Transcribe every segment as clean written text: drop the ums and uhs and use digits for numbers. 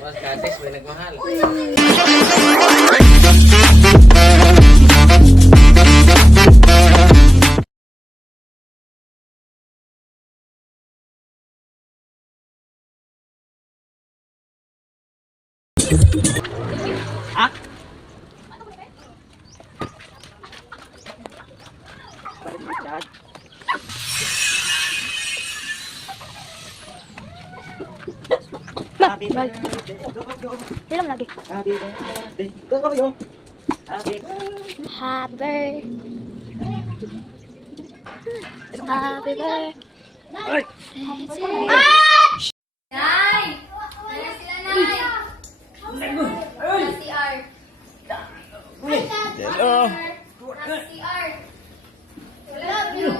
Mas katis, may nagmahal. Ah? Happy birthday. Film lagi. Happy birthday. Go. Happy Happy birthday. Happy birthday. Ay! Nay! Nay sila, Nay! CR. Hello. CR. Love you!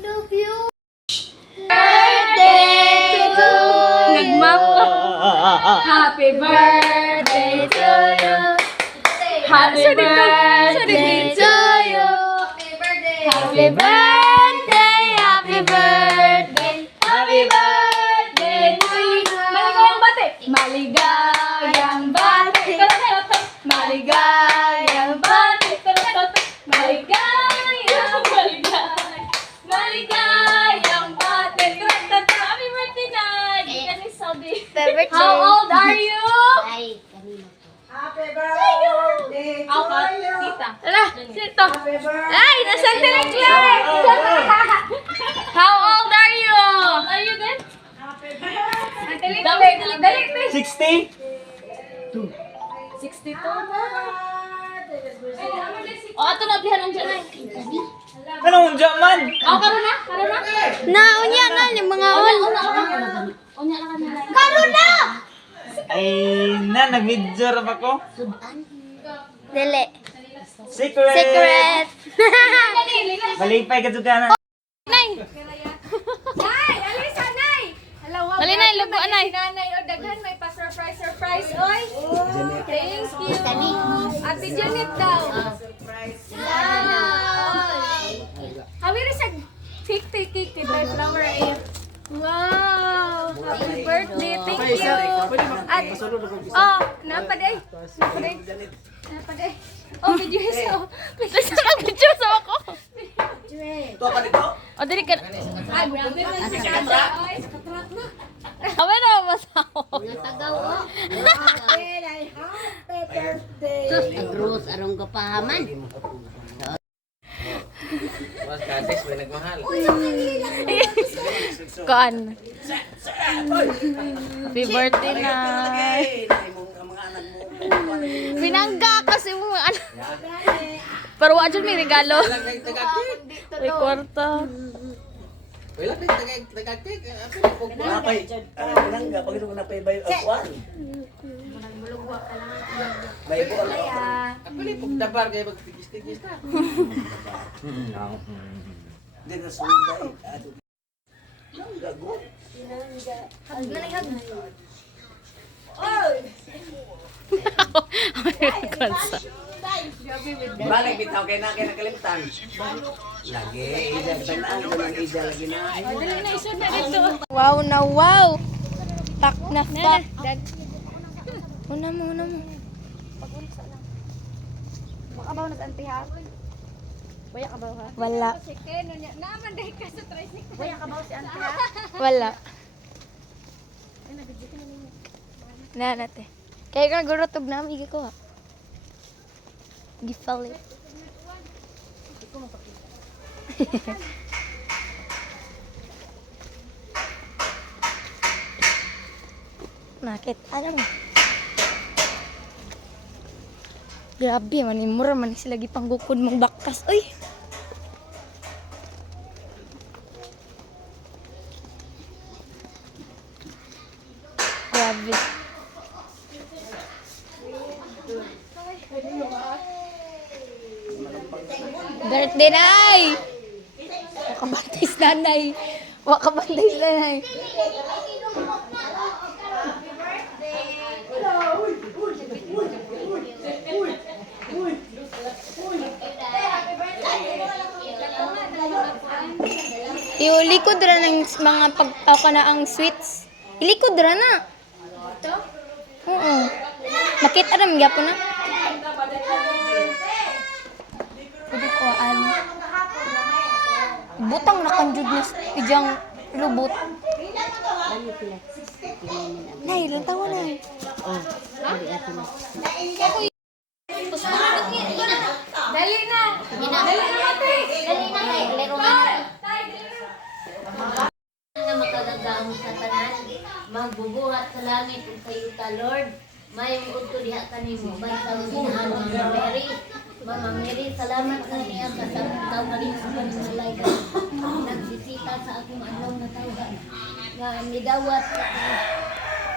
Love you! Nagmap ko. Happy birthday to you. Happy birthday to you. Happy birthday! Happy birthday, happy birthday, happy birthday to you. Maligayang bati. Maligayang bati. Maligayang bati. Maligayang bati. Happy birthday, Dad. How old are you? Happy birthday to you. Tara, sito. Ay, nasaan si Leclerc? How old are you? Are you then? Happy birthday. Dali, 60? 62. O, ato na blihan ang dyan. Anong jaman? O, karon na? Unya na yung mga Unya na kanila. Karon na. Ay, nag-video ra pa ko. Dili. Secret! Secret. Malipay ka na. Nay! Nay! Alisa, Nay! Dali, Nay, lugo, Nay. Nanay o daghan may pa-surprise, oy! Thank you! Ate Janet daw! Hawiri sa cake kay by flower eh. Wow! Happy birthday! Thank you! At, napaday! Napaday! Oh, video so. Nasa nag-video sa ako. O, dali ka. Ay, grabe na si Sandra. Oy, Awe na masawa. Happy birthday. Terus arong kapahaman. Mas katis, may nagmahal. Kuan. Happy birthday na. Binangga kasi mo ano. Pero wa jud may regalo. May kwarta. Wala din, tagaktik. Napay. Nang pag ito na pay bay akwan. Bay ko ala. Ako ni pagdabar kaya magtigis-tigis na. Di na suday. Nang gago. Balik bitaw kay na nakalimutan. Lagi ida tanan lang ida lagi na. Wow na wow. Tak na tak. Una mo. makabaw na sa antiha. Baya ka ba ha? Wala. Chicken, naman dahil ka sa tricycle. Kuya ka ba si Antia? Wala. Ay, nabidyo ka na ninyo. Na nate. Kaya ka gurutog na igi ko ha. Gifalit. Nakit, alam mo. Grabe, manimura man sila gipanggukod mong baktas. Uy! Grabe. Birthday nay! Wakabantis nanay. Wakabantis nanay. Iulikod ra ng mga pagkaka na ang sweets. Ilikod ra na. Ito? Oo. Makita na magyapon na. Pwede ko butang na kanjud na ijang lubot. Nay, ilang taon na. Dali na! Dali na, ate! Dali na kay lero na. Nga makagagahong sa tanan, magbubuhat sa langit ug sa yuta, Lord. May udto diha kanimo bantang ginahalo Mama Mary. Mama Mary, salamat nga niya sa taw kanimo sa kanimo life. Nagsisita sa akong adlaw na tawhan. Nga midawat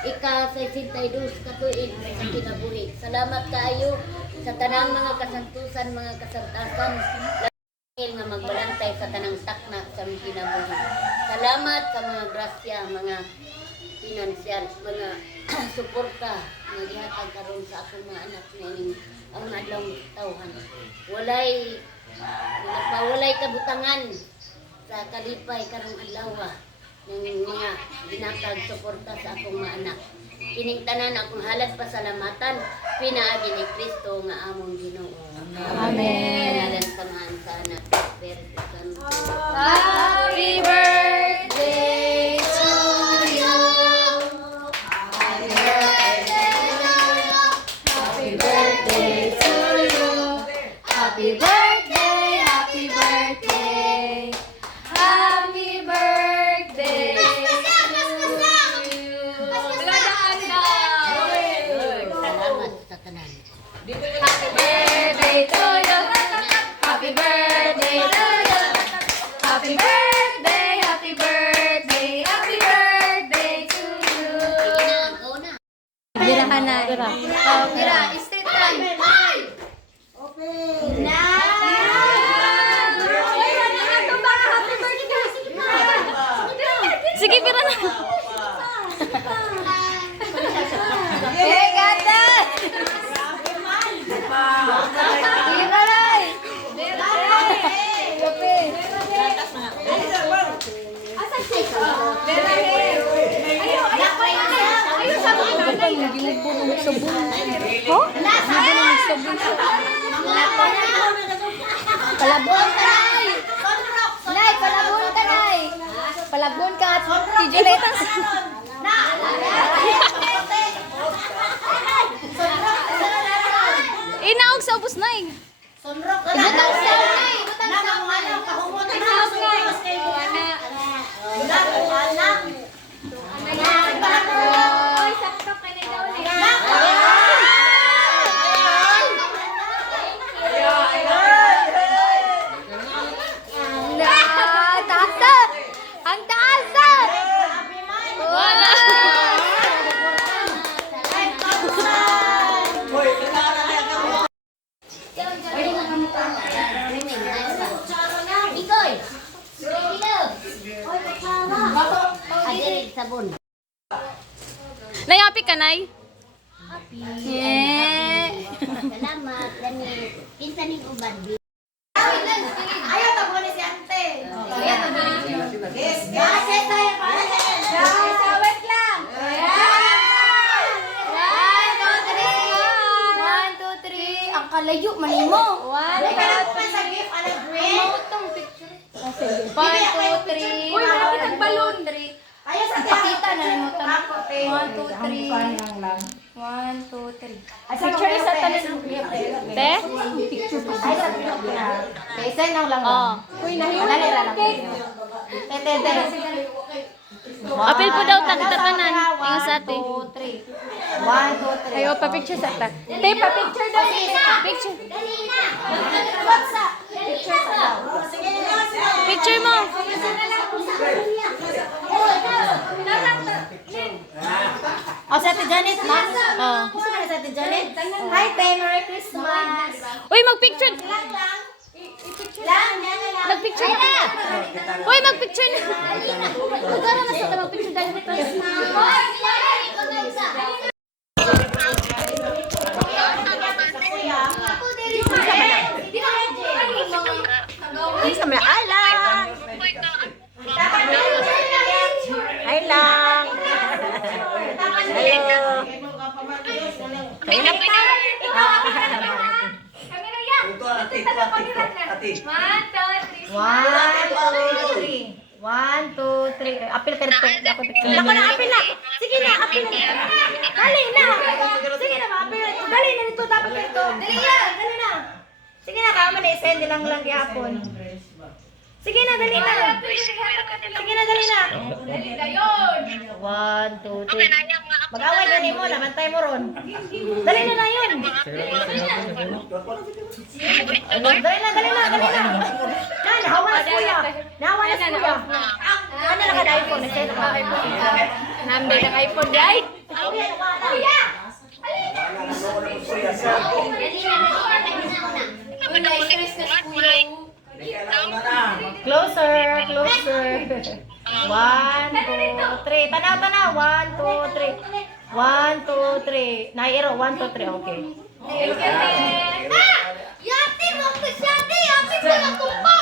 ika-62 katuig sa kinabuhi. Salamat kaayo sa tanang mga kasantusan, mga kasantasan. Nga magbalantay sa tanang takna sa aming kinabuhi. Salamat sa mga grasya, mga pinansyal, mga suporta nga gihatag karon sa akong mga anak ngayon ang adlaw tawhan. Walay kabutangan sa kalipay karong adlaw ng mga ginatag suporta sa akong mga anak. Kining tanan akong halad pasalamatan pinaagi ni Kristo nga among Ginoo. Amen. Dalan samahan sa anak Espiritu Santo. Happy birthday to you. Happy birthday to you. Happy birthday, happy birthday. Happy birthday to you. Salamat sa tanan. Happy birthday to you. Happy birthday to you. Happy birthday, happy birthday, happy birthday to you. Ikaw na. Birahan na. Oh, mira, straight time. Sige, pira na. Eh, ganda! Pira na! Kape. Palabon ka, Nay! Nay, palabon ka, Nay! Palabon ka at tijuletas. Inaog sa ubos, Nay! Ibutang sa, Nay! Ibutang sa, Nay! Oy, sakto ka na daw ni. Taasa! Ang taasa! Wala! Ikoy! Adirig sabon. Nayapi ka, Nay? Yeah. Salamat. Dani, pinsan ni uban. Ayaw, tabo ni si ante. Ayaw, tabo ni si ante. Yes, tayo para sa wait lang. 1, 2, 3. Ang kalayo, manimo. 1, 2, 3. Sa gift, alam green. 1, 2, 3. Uy, malapit ang balon. 3. Ayaw sa Pakita na ni mo to. 1, 2, 3. 1, 2, 3. Picture sa tanan. Te? Kaysa na lang. Oh. Uy, nalira lang. Te. Apil po daw tagtatanan. Ingo sa ate. 1, 2, 3. Ayo, pa-picture sa ta. Te, pa-picture daw. Picture. Picture mo. O, sa Ate Janet, ma? Oh. Gusto mo na sa Ate Janet? Hi, Te. Merry Christmas. Uy, mag-picture. Nag-picture na. Uy, mag-picture na. Magkano na sa mag-picture dahil may Isa mo na alang. Hi lang. Hello. Kayo na pa. Camera yan. Ito, ate, ito, ate. 1, 2, 3. 1, 2, 3. 1, 2, 3. Apil ka dito. Ako na, apil na. Sige na, apil na. Dali na. Sige na, apil na. Dali na dito, dapat dito. Dali na, dali na. Sige na, kama na isend lang lang yapon. Sige na, dali na. Sige na, dali na. Dali na yun. 1, 2, 3. Mag-away gani mo, nabantay mo ron. Dali na na yun. Dali na, dali na, dali na. Na, nahawa na si kuya. Nahawa na si kuya. Ano na ka na iPhone? Nagkaya na ka iPhone. Nambe ng iPhone, right? Kuya, nakuha na. Wala, stress na si kuya. Closer, closer. 1, 2, 3. Tanaw, tanaw. 1, 2, 3. 1, 2, 3. Nairo, 1, 2, 3. Okay. Thank you, Ate. Yati mo ko siya, yati ko na kumpa.